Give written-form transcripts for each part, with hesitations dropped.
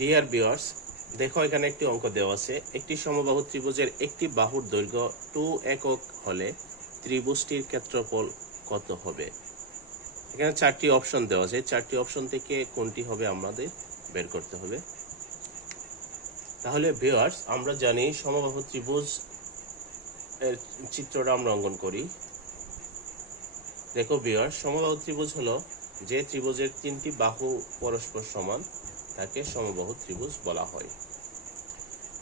Dear viewers, দেখো এখানে একটি অঙ্ক দেওয়া আছে। একটি সমবাহু ত্রিভুজের একটি বাহুর দৈর্ঘ্য 2 একক হলে ত্রিভুজটির ক্ষেত্রফল কত হবে? এখানে চারটি অপশন দেওয়া আছে। চারটি অপশন থেকে কোনটি হবে আমাদের বের করতে হবে। তাহলে ভিউয়ার্স, আমরা জানি সমবাহু ত্রিভুজ এর চিত্রটা আমরা অঙ্কন করি। দেখো ভিউয়ার্স, সমবাহু ত্রিভুজ হলো যে ত্রিভুজের তিনটি বাহু পরস্পর সমান, তাকে সমবাহু ত্রিভুজ বলা হয়।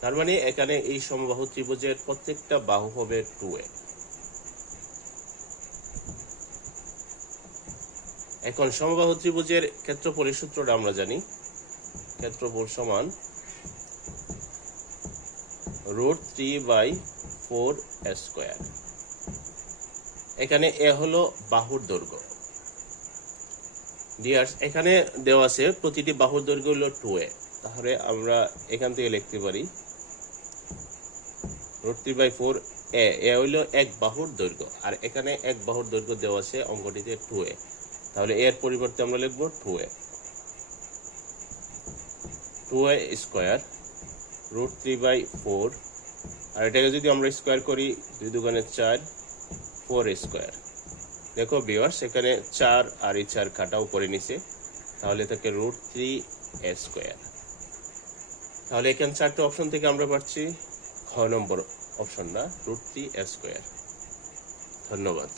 তার মানে এখানে এই সমবাহু ত্রিভুজের প্রত্যেকটা বাহু হবে 2a। এখন সমবাহু ত্রিভুজের ক্ষেত্রফলের সূত্রটা আমরা জানি। ক্ষেত্রফল সমান √3/4 স্কয়ার। এখানে এ হলো বাহুর দৈর্ঘ্য। ডিয়ার্স, এখানে দেওয়া আছে প্রতিটি বাহুর দৈর্ঘ্য হলো 2a। তাহলে আমরা এখান থেকে লিখতে পারি √3/4 এ হইল এক বাহুর দৈর্ঘ্য, আর এখানে এক বাহুর দৈর্ঘ্য দেওয়া আছে অঙ্কটিতে 2a। তাহলে এর পরিবর্তে আমরা লিখব 2a স্কয়ার √3/4, আর এটাকে যদি আমরা স্কয়ার করি 2 দুগুণে 4, 4 স্কয়ার। দেখো ভিউয়ার্স, এখানে 4 আর এই 4 কাটা উপরে নিচে, তাহলে থাকে √3a স্কয়ার। তাহলে এখানে চারটে অপশন থেকে আমরা পাচ্ছি খ নম্বর অপশনটা √3a স্কয়ার। ধন্যবাদ।